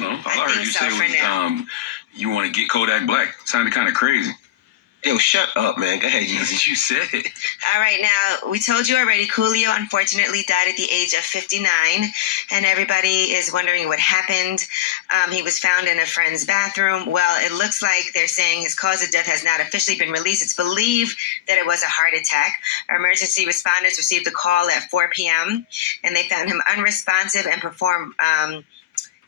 don't know. All I heard think you so say for was now. you want to get Kodak Black. Sounded kind of crazy. Yo, shut up, man. Go ahead, Yeezy. That's what you said. All right, now, we told you already, Coolio unfortunately died at the age of 59, and everybody is wondering what happened. He was found in a friend's bathroom. Well, it looks like they're saying his cause of death has not officially been released. It's believed that it was a heart attack. Emergency responders received a call at 4 p.m., and they found him unresponsive and performed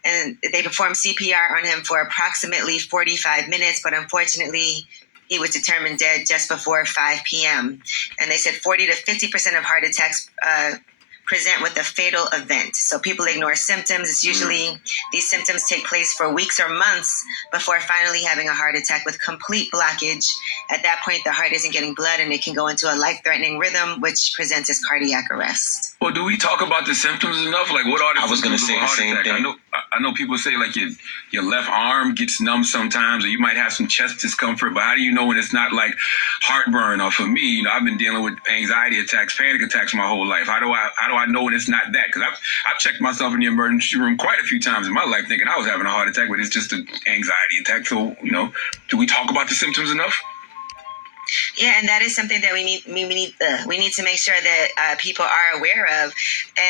CPR on him for approximately 45 minutes, but unfortunately, he was determined dead just before 5 p.m. And they said 40 to 50% of heart attacks present with a fatal event. So people ignore symptoms. It's usually these symptoms take place for weeks or months before finally having a heart attack with complete blockage. At that point, the heart isn't getting blood and it can go into a life-threatening rhythm, which presents as cardiac arrest. Well, do we talk about the symptoms enough? Like, what are the I was going to symptoms say of a the heart same attack? thing. I know people say like your left arm gets numb sometimes, or you might have some chest discomfort. But how do you know when it's not like heartburn? Or for me, I've been dealing with anxiety attacks, panic attacks my whole life. How do I know when it's not that? Because I've checked myself in the emergency room quite a few times in my life, thinking I was having a heart attack, but it's just an anxiety attack. So do we talk about the symptoms enough? Yeah, and that is something that we need to make sure that people are aware of.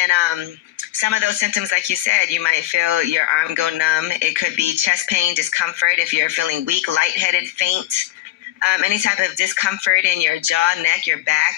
And some of those symptoms, like you said, you might feel your arm go numb. It could be chest pain, discomfort if you're feeling weak, lightheaded, faint, any type of discomfort in your jaw, neck, your back,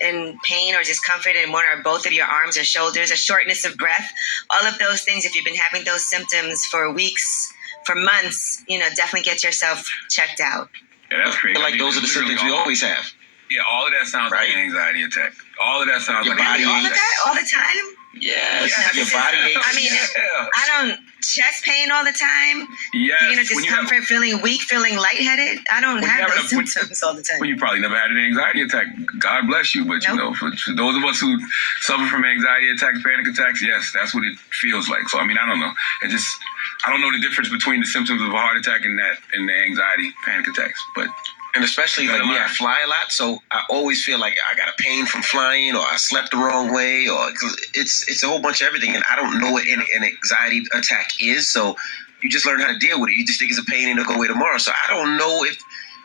and pain or discomfort in one or both of your arms or shoulders, a shortness of breath. All of those things, if you've been having those symptoms for weeks, for months, definitely get yourself checked out. Yeah, that's crazy. I feel like those are the symptoms we always have. Yeah, all of that sounds like an anxiety attack. All of that sounds Your like body All of aches. that? All the time? Yes. Yes. Your body aches. I mean, I don't chest pain all the time. Yes. Discomfort, feeling weak, feeling lightheaded. I don't have those symptoms all the time. Well, you probably never had an anxiety attack. God bless you. But, Nope. for those of us who suffer from anxiety attacks, panic attacks, yes, that's what it feels like. So, I mean, I don't know. I don't know the difference between the symptoms of a heart attack and the anxiety, panic attacks. But And especially like me, I fly a lot, so I always feel like I got a pain from flying, or I slept the wrong way, or it's a whole bunch of everything, and I don't know what an anxiety attack is. So you just learn how to deal with it. You just think it's a pain and it'll go away tomorrow. So I don't know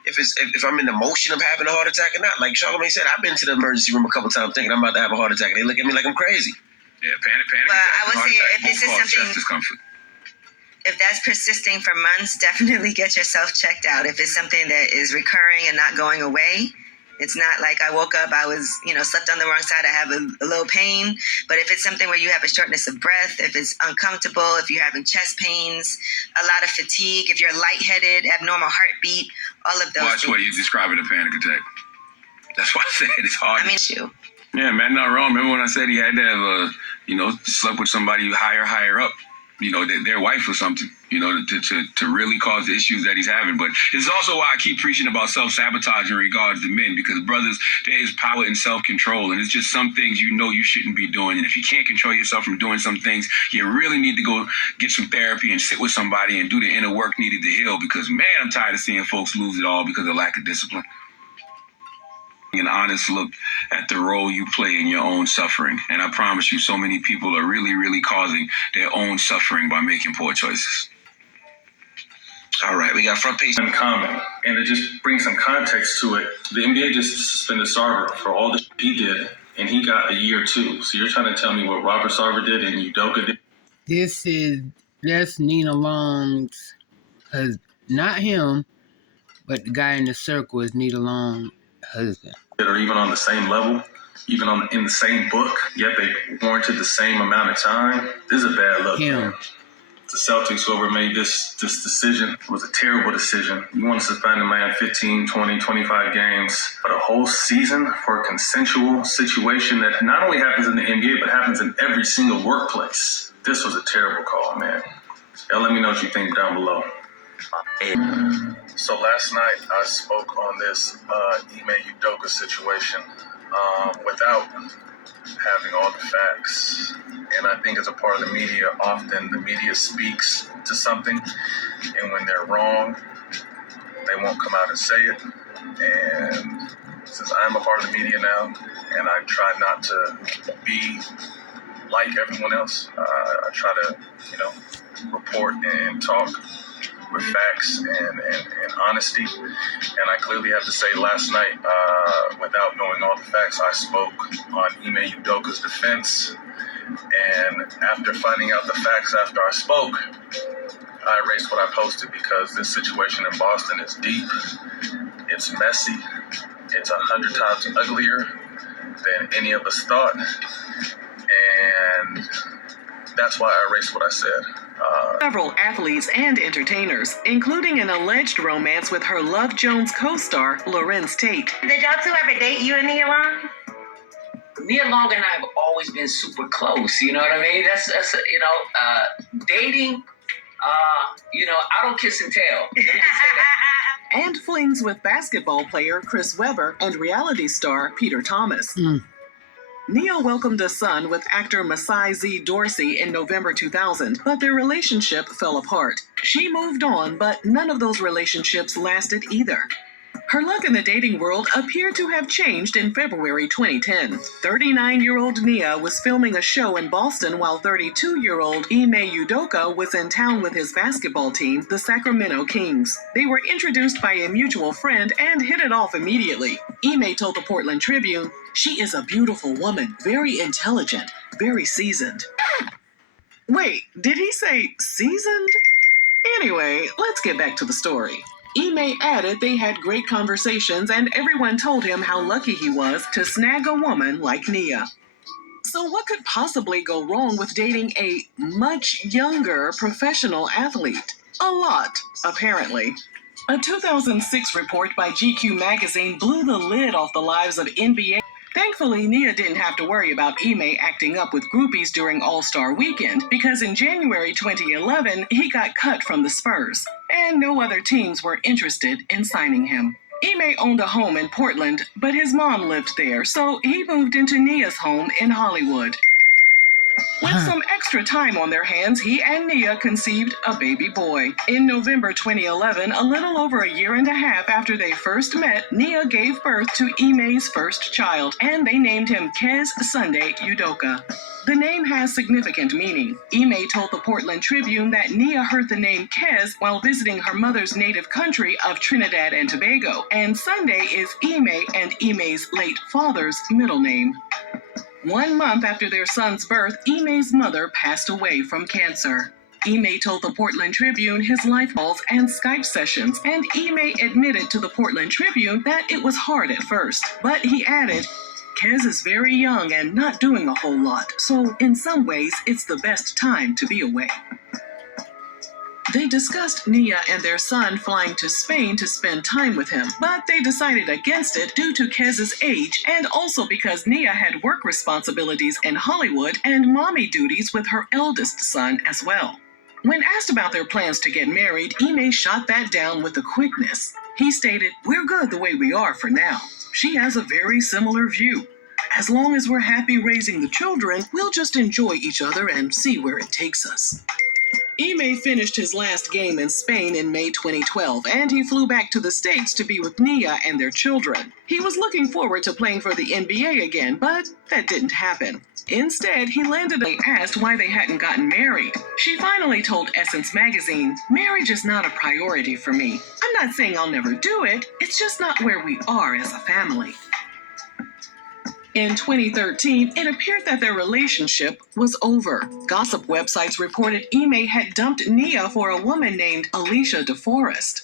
if I'm in the motion of having a heart attack or not. Like Charlamagne said, I've been to the emergency room a couple times thinking I'm about to have a heart attack, and they look at me like I'm crazy. yeah, panic But attacks, I would heart say attack, if this both is cause something- chest discomfort. If that's persisting for months, definitely get yourself checked out. If it's something that is recurring and not going away, it's not like I woke up, I was, slept on the wrong side, I have a little pain. But if it's something where you have a shortness of breath, if it's uncomfortable, if you're having chest pains, a lot of fatigue, if you're lightheaded, abnormal heartbeat, all of those Watch things. what you describing a panic attack. That's why I said it's hard. Yeah, man, not wrong. Remember when I said he had to have, slept with somebody higher up, their wife or something, to really cause the issues that he's having. But it's also why I keep preaching about self-sabotage in regards to men, because brothers, there is power in self-control, and it's just some things you shouldn't be doing. And if you can't control yourself from doing some things, you really need to go get some therapy and sit with somebody and do the inner work needed to heal, because, man, I'm tired of seeing folks lose it all because of lack of discipline. An honest look at the role you play in your own suffering. And I promise you, so many people are really, really causing their own suffering by making poor choices. All right, we got front page. Uncommon, and to just bring some context to it, the NBA just suspended Sarver for all the he did, and he got a year too. So you're trying to tell me what Robert Sarver did and Udoka did? That's Nina Long's husband. Not him, but the guy in the circle is Nina Long's husband. That are even on the same level, even in the same book, yet they warranted the same amount of time. This is a bad look. Man. The Celtics, whoever made this decision, was a terrible decision. You want to suspend a man 15, 20, 25 games for the whole season for a consensual situation that not only happens in the NBA, but happens in every single workplace. This was a terrible call, man. Y'all let me know what you think down below. So last night I spoke on this Ime Udoka situation without having all the facts. And I think as a part of the media, often the media speaks to something, and when they're wrong, they won't come out and say it. And since I'm a part of the media now, and I try not to be like everyone else, I try to, report and talk with facts and honesty. And I clearly have to say last night, without knowing all the facts, I spoke on Ime Udoka's defense. And after finding out the facts after I spoke, I erased what I posted because this situation in Boston is deep, it's messy, it's 100 times uglier than any of us thought. And that's why I erased what I said. Several athletes and entertainers, including an alleged romance with her Love Jones co-star, Lorenz Tate. Did y'all two ever date, you and Nia Long? Nia Long and I have always been super close. You know what I mean? That's dating. I don't kiss and tell. Let me just say that. And flings with basketball player Chris Webber and reality star Peter Thomas. Nia welcomed a son with actor Masai Z. Dorsey in November 2000, but their relationship fell apart. She moved on, but none of those relationships lasted either. Her luck in the dating world appeared to have changed in February 2010. 39-year-old Nia was filming a show in Boston while 32-year-old Ime Udoka was in town with his basketball team, the Sacramento Kings. They were introduced by a mutual friend and hit it off immediately. Ime told the Portland Tribune, "She is a beautiful woman, very intelligent, very seasoned." Wait, did he say seasoned? Anyway, let's get back to the story. Ime added they had great conversations and everyone told him how lucky he was to snag a woman like Nia. So what could possibly go wrong with dating a much younger professional athlete? A lot, apparently. A 2006 report by GQ magazine blew the lid off the lives of NBA. Thankfully, Nia didn't have to worry about Ime acting up with groupies during All-Star Weekend because in January 2011, he got cut from the Spurs, and no other teams were interested in signing him. Ime owned a home in Portland, but his mom lived there, so he moved into Nia's home in Hollywood. With some extra time on their hands, he and Nia conceived a baby boy. In November 2011, a little over a year and a half after they first met, Nia gave birth to Ime's first child, and they named him Kez Sunday Udoka. The name has significant meaning. Ime told the Portland Tribune that Nia heard the name Kez while visiting her mother's native country of Trinidad and Tobago, and Sunday is Ime and Ime's late father's middle name. 1 month after their son's birth, Ime's mother passed away from cancer. Ime told the Portland Tribune his life calls and Skype sessions, and Ime admitted to the Portland Tribune that it was hard at first. But he added, "Kez is very young and not doing a whole lot, so in some ways it's the best time to be away." They discussed Nia and their son flying to Spain to spend time with him, but they decided against it due to Kez's age and also because Nia had work responsibilities in Hollywood and mommy duties with her eldest son as well. When asked about their plans to get married, Ime shot that down with a quickness. He stated, "We're good the way we are for now. She has a very similar view. As long as we're happy raising the children, we'll just enjoy each other and see where it takes us." Ime finished his last game in Spain in May 2012, and he flew back to the States to be with Nia and their children. He was looking forward to playing for the NBA again, but that didn't happen. Instead, he landed and asked why they hadn't gotten married. She finally told Essence magazine, "Marriage is not a priority for me. I'm not saying I'll never do it, it's just not where we are as a family." In 2013, it appeared that their relationship was over. Gossip websites reported Ime had dumped Nia for a woman named Alicia DeForest.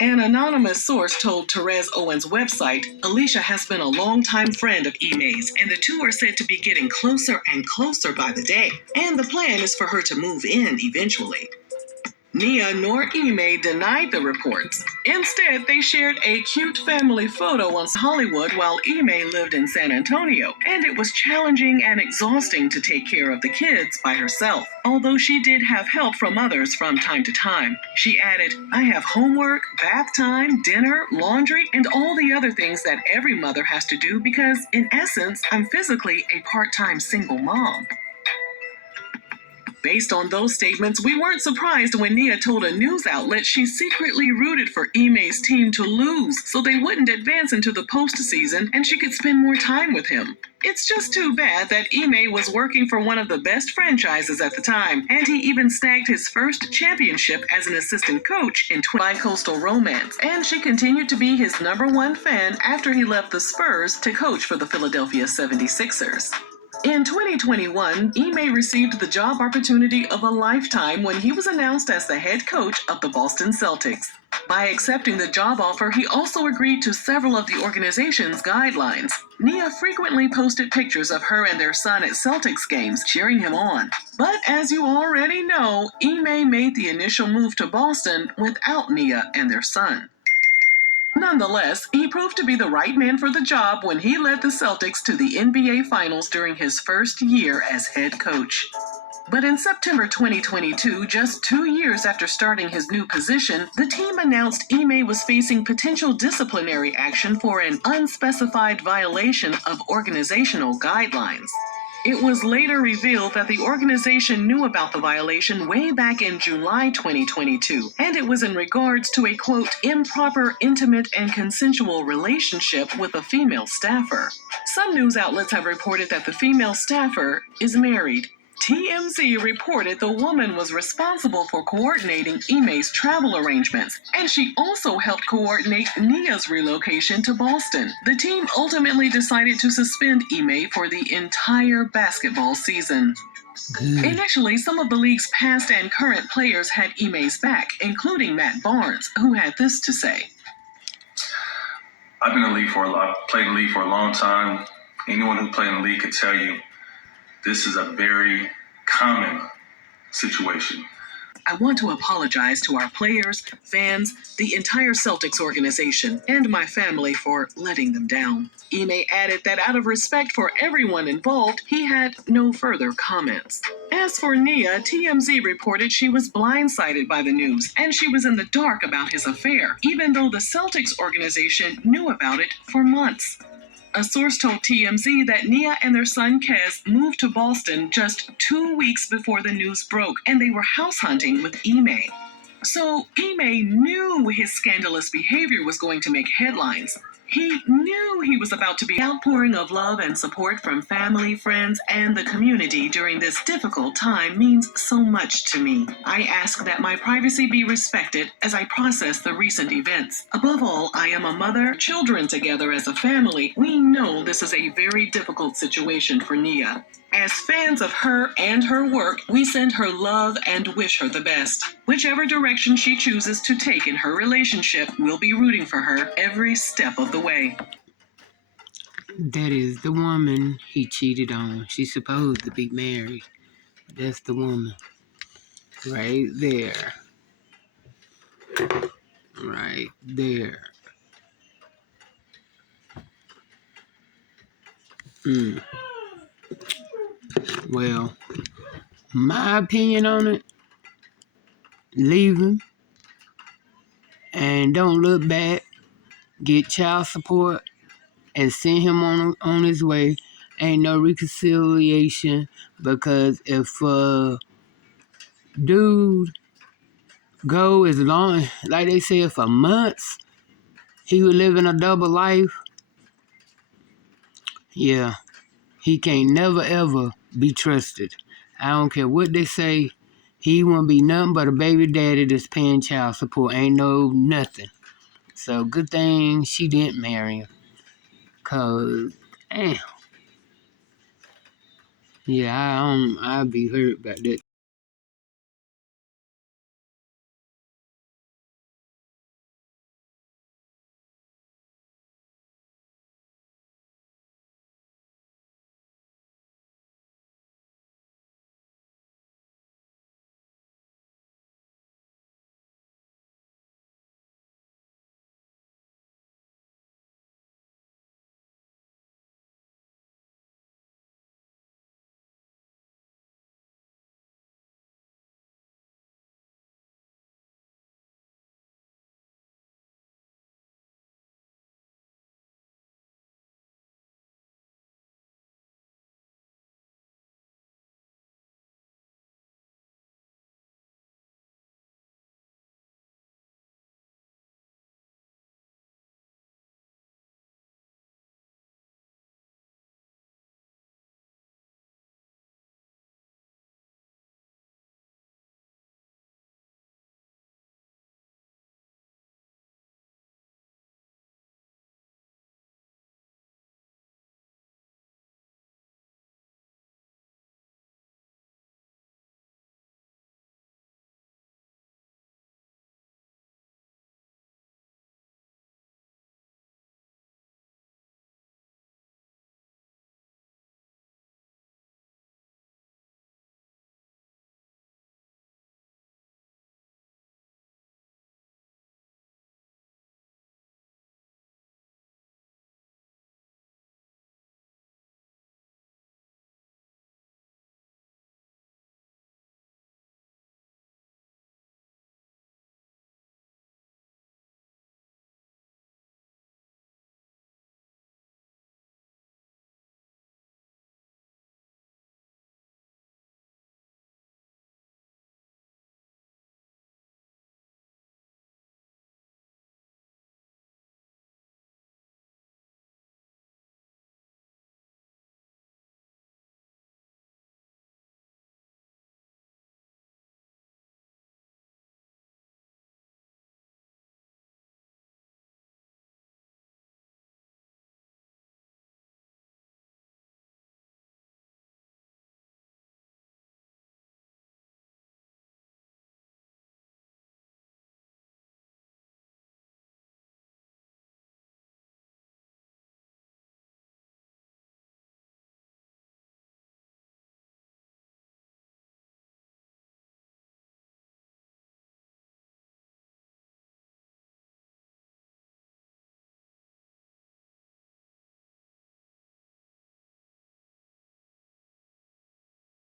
An anonymous source told Therese Owen's website, "Alicia has been a longtime friend of Ime's, and the two are said to be getting closer and closer by the day, and the plan is for her to move in eventually." Nia nor Ime denied the reports. Instead, they shared a cute family photo on Hollywood while Ime lived in San Antonio, and it was challenging and exhausting to take care of the kids by herself, although she did have help from others from time to time. She added, "I have homework, bath time, dinner, laundry, and all the other things that every mother has to do because, in essence, I'm physically a part-time single mom." Based on those statements, we weren't surprised when Nia told a news outlet she secretly rooted for Ime's team to lose so they wouldn't advance into the postseason and she could spend more time with him. It's just too bad that Ime was working for one of the best franchises at the time, and he even snagged his first championship as an assistant coach in Bi-Coastal Romance, and she continued to be his #1 fan after he left the Spurs to coach for the Philadelphia 76ers. In 2021, Ime received the job opportunity of a lifetime when he was announced as the head coach of the Boston Celtics. By accepting the job offer, he also agreed to several of the organization's guidelines. Nia frequently posted pictures of her and their son at Celtics games, cheering him on. But as you already know, Ime made the initial move to Boston without Nia and their son. Nonetheless, he proved to be the right man for the job when he led the Celtics to the NBA Finals during his first year as head coach. But in September 2022, just 2 years after starting his new position, the team announced Ime was facing potential disciplinary action for an unspecified violation of organizational guidelines. It was later revealed that the organization knew about the violation way back in July 2022, and it was in regards to a, quote, improper, intimate, and consensual relationship with a female staffer. Some news outlets have reported that the female staffer is married. TMZ reported the woman was responsible for coordinating Ime's travel arrangements, and she also helped coordinate Nia's relocation to Boston. The team ultimately decided to suspend Ime for the entire basketball season. Initially, some of the league's past and current players had Ime's back, including Matt Barnes, who had this to say. I've played in the league for a long time. Anyone who played in the league could tell you this is a very common situation. I want to apologize to our players, fans, the entire Celtics organization, and my family for letting them down. Ime added that out of respect for everyone involved, he had no further comments. As for Nia, TMZ reported she was blindsided by the news, and she was in the dark about his affair, even though the Celtics organization knew about it for months. A source told TMZ that Nia and their son Kez moved to Boston just 2 weeks before the news broke, and they were house hunting with Ime. So Ime knew his scandalous behavior was going to make headlines. He knew he was about to be an outpouring of love and support from family, friends, and the community during this difficult time means so much to me. I ask that my privacy be respected as I process the recent events. Above all, I am a mother, children together as a family. We know this is a very difficult situation for Nia. As fans of her and her work, we send her love and wish her the best. Whichever direction she chooses to take in her relationship, we'll be rooting for her every step of the way. That is the woman he cheated on. She's supposed to be married. That's the woman. Right there. Right there. Well, my opinion on it, leave him and don't look back. Get child support and send him on his way. Ain't no reconciliation, because if dude go as long, like they said, for months, he was living a double life. Yeah, he can't never ever be trusted. I don't care what they say. He won't be nothing but a baby daddy that's paying child support. Ain't no nothing. So good thing she didn't marry him. Cause damn. Yeah, I'd be hurt about that.